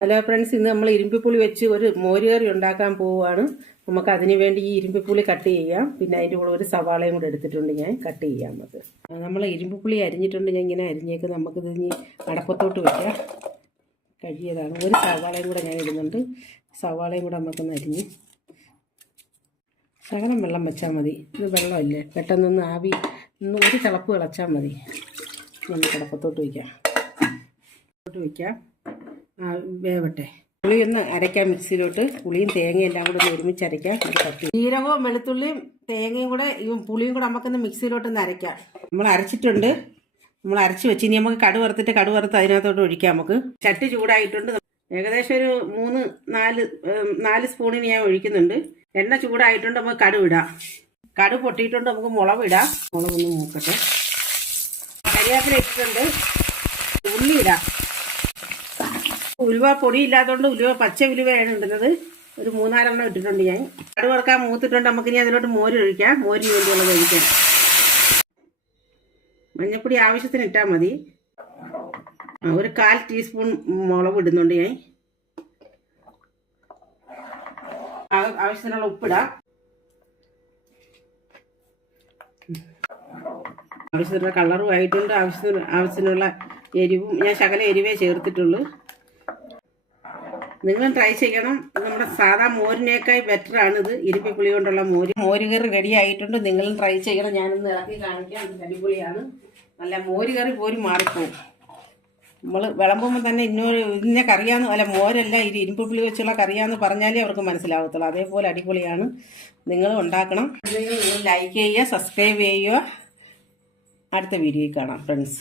Hello friends, ഇന്ന് നമ്മൾ ഇരുമ്പിപ്പുളി വെച്ച് ഒരു മോരുകറി ഉണ്ടാക്കാൻ പോവുകയാണ്. നമുക്ക് അതിന് വേണ്ടി ഈ ഇരുമ്പിപ്പുളി കട്ട് ചെയ്യാം. പിന്നെ അതിൻ്റെ കൂടെ ഒരു സവാളയും കൂടെ എടുത്തിട്ടുണ്ട്, ഞാൻ കട്ട് ചെയ്യാം. നമുക്ക് നമ്മൾ ഇരുമ്പിപ്പുളി അരിഞ്ഞിട്ടുണ്ട്, ഞാൻ ഇങ്ങനെ അരിഞ്ഞേക്ക് നമുക്കിത് ഇനി അടപ്പത്തോട്ട് വയ്ക്കാം. കഴിയതാണ്. ഒരു സവാളയും കൂടെ ഞാൻ ഇടുന്നുണ്ട്. സവാളയും കൂടെ നമുക്കൊന്ന് അരിഞ്ഞ് ശകലം വെള്ളം വെച്ചാൽ മതി. ഇത് വെള്ളമല്ലേ, പെട്ടെന്നൊന്ന് ആവി ഒരു തിളപ്പ് തിളച്ചാൽ മതി. നമുക്ക് അടപ്പത്തോട്ട് വയ്ക്കാം. വേവട്ടെ. പുളി ഒന്ന് അരയ്ക്കാം മിക്സിയിലോട്ട്. പുളിയും തേങ്ങയും എല്ലാം കൂടെ ഒന്ന് ഒരുമിച്ച് അരയ്ക്കാം. ജീരകവും വെളുത്തുള്ളിയും തേങ്ങയും കൂടെ പുളിയും കൂടെ നമുക്കൊന്ന് മിക്സിയിലോട്ട് ഒന്ന് അരയ്ക്കാം. നമ്മൾ അരച്ചിട്ടുണ്ട്. നമ്മൾ അരച്ച് വെച്ച് ഇനി നമുക്ക് കടുക് വറുത്ത് അതിനകത്തോട്ട് ഒഴിക്കാം. നമുക്ക് ചട്ടി ചൂടായിട്ടുണ്ട്. ഏകദേശം ഒരു 3-4 സ്പൂണിന് ഞാൻ ഒഴിക്കുന്നുണ്ട്. എണ്ണ ചൂടായിട്ടുണ്ട്. നമുക്ക് കടുക് ഇടാം. കടുക് പൊട്ടിയിട്ടുണ്ട്. നമുക്ക് മുളക് ഇടാം. മുളകൊന്ന് മൂക്കട്ടെ. കരിവേപ്പില ഇട്ടിട്ടുണ്ട്. ഉള്ളി ഇടാം. ഉലുവ പൊടി ഇല്ലാത്തതുകൊണ്ട് ഉലുവ പച്ച ഉലുവയാണ് ഇടുന്നത്. ഒരു 3-4 എണ്ണം ഇട്ടിട്ടുണ്ട് ഞാൻ. കടുക് വറുക്കാൻ മൂത്തിട്ടുണ്ട്. നമുക്കിനി അതിലോട്ട് മോര് ഒഴിക്കാം. മോരിന് വേണ്ടിയുള്ളത് ഒഴിക്കാം. മഞ്ഞൾപ്പൊടി ആവശ്യത്തിന് ഇട്ടാൽ മതി. ഒരു 1/4 ടീസ്പൂൺ മുളക് ഇടുന്നുണ്ട് ഞാൻ. ആവശ്യത്തിനുള്ള ഉപ്പിടാം. ആവശ്യത്തിനുള്ള കളറും ആയിട്ടുണ്ട്. ആവശ്യത്തിനുള്ള എരിവും ഞാൻ ശകല എരിവേ ചേർത്തിട്ടുള്ളൂ. നിങ്ങൾ ട്രൈ ചെയ്യണം. നമ്മുടെ സാധാ മോരിനേക്കായി ബെറ്ററാണിത്. ഇരുമ്പിപ്പുളി കൊണ്ടുള്ള മോരുകറി റെഡി ആയിട്ടുണ്ട്. നിങ്ങളും ട്രൈ ചെയ്യണം. ഞാനൊന്ന് ഇറക്കി കാണിക്കാം. അടിപൊളിയാണ്. നല്ല മോരുകറി പോലും മാറിപ്പോവും. നമ്മൾ വിളമ്പുമ്പോൾ തന്നെ ഇന്ന കറിയാന്ന്, അല്ല മോരല്ല ഇത് ഇരുമ്പിപ്പുളി വെച്ചുള്ള കറിയാന്ന് പറഞ്ഞാലേ അവർക്ക് മനസ്സിലാവത്തുള്ളൂ. അതേപോലെ അടിപൊളിയാണ്. നിങ്ങൾ ഉണ്ടാക്കണം. നിങ്ങൾ ലൈക്ക് ചെയ്യുക, സബ്സ്ക്രൈബ് ചെയ്യുക. അടുത്ത വീഡിയോയിൽ കാണാം ഫ്രണ്ട്സ്.